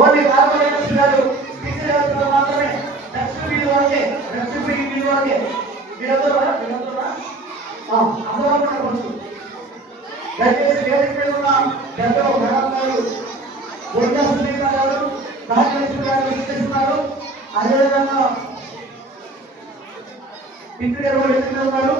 Only corporators గారు teacher మాత్రమే next video వరకే నెక్స్ట్ వీడియో వరకే వీళ్ళతో దయచేసి వేదిక మీద ఉన్న పెద్దలు మేడం గారు బొడ్డా సునీత గారు రాజలక్ష్మి గారు విచ్చేస్తున్నారు. అదేవిధంగా టీచర్ గారు కూడా వేదిక మీద ఉన్నారు.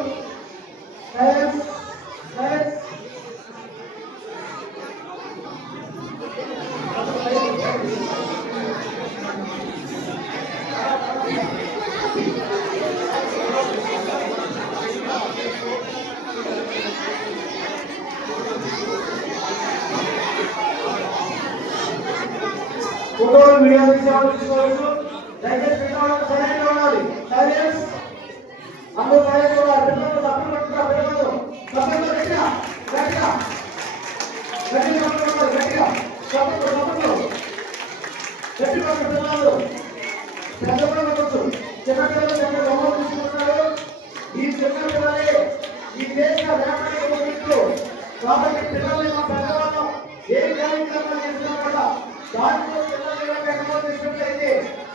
ఫోటోలు వీడియో తీసుకోవచ్చు. దయచేసి పిల్లలు సైలెంట్ ఉండాలి. సైలెన్స్ అందరూ సైలెంట్ ఉండాలి. పిల్లలు సభ్యులు పెట్టుకున్నారు. పిల్లలు సభ్యులు గట్టిగా గట్టిగా గట్టిగా గట్టిగా సభ్యులు సభ్యులు గట్టిగా పిల్లలు పెద్ద పిల్లలు చిన్న పిల్లలు చిన్న బొమ్మలు తీసుకుంటున్నారు. ఈ చిన్న పిల్లలే ఈ దేశ వ్యాపార కాబట్టి పిల్లల్ని మా పెద్దవాళ్ళం ఏ కార్యక్రమాలు చేసినా కూడా దాంట్లో అయితే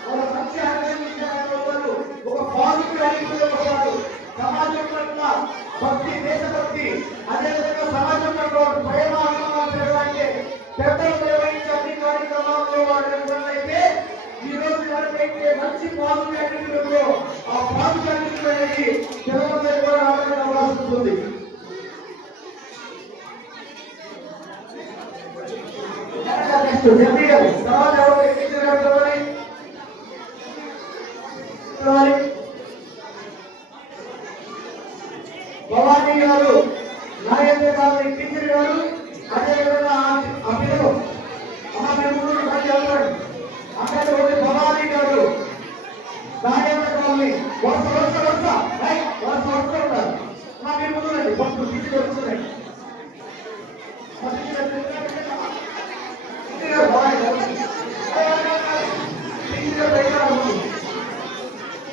వాళ్ళ మంచి ఆరోగ్యాలు ఒక పాజిటివ్ యాటిట్యూడ్ సమాజంలో భక్తి దేశభక్తి అదేవిధంగా సమాజంలో ప్రేమ అభిమానాలు పెరగడానికి పెద్దలు నిర్వహించే అన్ని కార్యక్రమాల్లో వాళ్ళైతే ఈ రోజు ఎవరికైతే మంచి పాజిటివ్ యాటిట్యూడ్ ఆ పాజిటివ్ యాటిట్యూడ్ అనేది పిల్లలందరూ కూడా రావడానికి అవకాశం ఉంటుంది. భవానీ గారు నాగేంద్ర గారు టీచర్ గారు అదేవిధంగా అభిలో అక్కడ భవానీ గారు నాగేంద్ర గారిని వరుస వరుస వరుస వరుస వరుస ఉంటారు. మా మీరు ముందుండి పట్టు టీచర్ వస్తున్నాయి.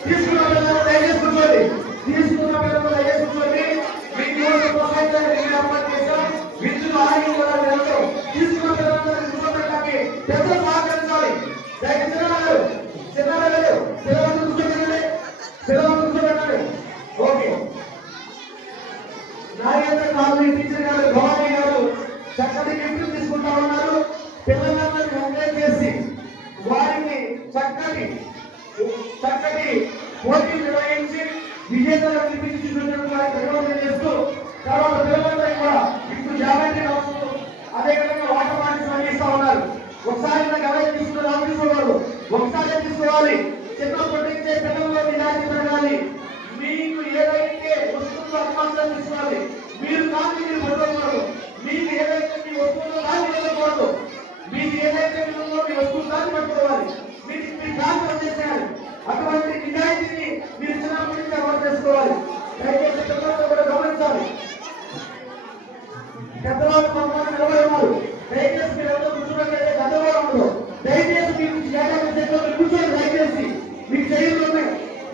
తీసుకున్న పిల్లలు దయచేసుకోండి. తీసుకున్న పిల్లలు దయచేసుకోండి. మీకు ఏర్పాటు చేశాం. విద్యుత్ ఆరోగ్యం కూడా వెళ్తాం. తీసుకున్న పిల్లలందరూ కూర్చోబెట్టడానికి పెద్దలు సహకరించాలి. చిన్నపిల్లలు పిల్లలందరూ కూర్చోబెట్టండి. పిల్లలందరూ కూర్చోబెట్టండి. ఓకే. నాగేంద్ర గారు టీచర్ గారు భవానీ గారు చక్కటి గిఫ్ట్ తీసుకుంటా ఉన్నారు. పిల్లలందరినీ ఎంకరేజ్ చేసి వారిని చక్కటి పోటీ నిర్వహించి విజేతలు నిలిపించుకున్నట్టు ప్రయోజనం చేస్తూ తర్వాత పిల్లలందరికీ కూడా ఇప్పుడు జాగ్రత్త కావచ్చు. అదేవిధంగా వాటర్ బాటిల్స్ అందిస్తూ ఉన్నారు. ఒకసారి నాకు ఎవరైతే తీసుకున్నారు తీసుకోవాలి. ఒకసారి తీసుకోవాలి. చిన్నప్పటి నుంచే పిల్లల్లో నిరాశ పెరగాలి. మీకు ఏదైతే వస్తుందో అనుమానం తీసుకోవాలి. మీరు కాదు మీరు పడుతున్నారు. మీకు ఏదైతే మీ వస్తుందో దాన్ని పట్టుకోవద్దు. మీకు ఏదైతే ఉందో మీ వస్తువు దాన్ని పట్టుకోవాలి. మీకు మీ దాన్ని వచ్చేసేయాలి. అటువంటి నిజాయితీని మీరు చిన్నప్పటి నుంచి అమలు చేసుకోవాలి. దయచేసి పెద్దవాళ్ళు కూడా గమనించాలి. పెద్దవాళ్ళు కొంతమంది నిలబడి ఉన్నారు. దయచేసి మీరు ఎవరో కూర్చున్నట్లయితే పెద్దవాళ్ళు ఉండదు. దయచేసి మీకు కూర్చోండి. దయచేసి మీకు శరీరంలో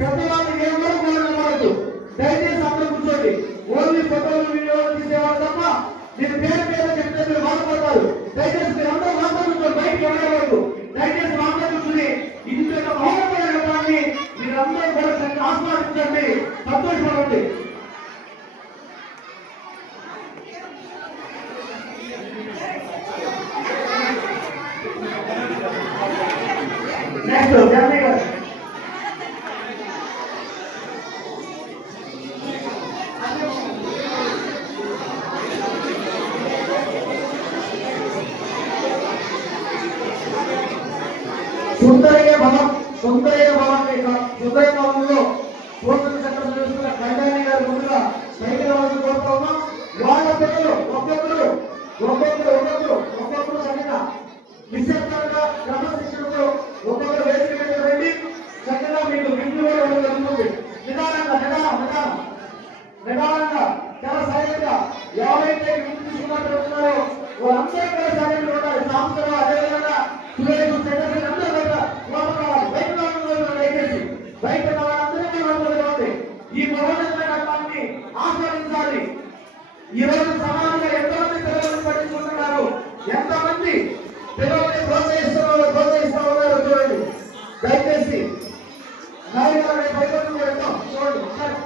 పెద్దవాళ్ళు ఎవరు కూడా నిలబడద్దు. దయచేసి అందరూ కూర్చోండి. ఓన్లీ ఫోటోలు వీడియోలు తీసేవాళ్ళు తప్ప మీరు పేరు చెప్తే మీరు బాధపడతారు. దయచేసి మీరు అందరూ మాట్లాడుతున్నారు. బయటకు వెళ్ళవద్దు. దయచేసి మాట్లాడుతుంది ఇంత బాధపడే మీరందరూ కూడా ఆస్వాదించండి, సంతోషపడండి. నెక్స్ట్ జర్నీ గారు సుందరయ్య భవన్లో పోషణ చట్టం చేసుకున్న కళ్యాణి గారు ముందుగా సైకిల్ కోరుతా ఉన్నాం. వాళ్ళ పిల్లలు ఒక్కొక్కరు ఈ రోజు సమావేశం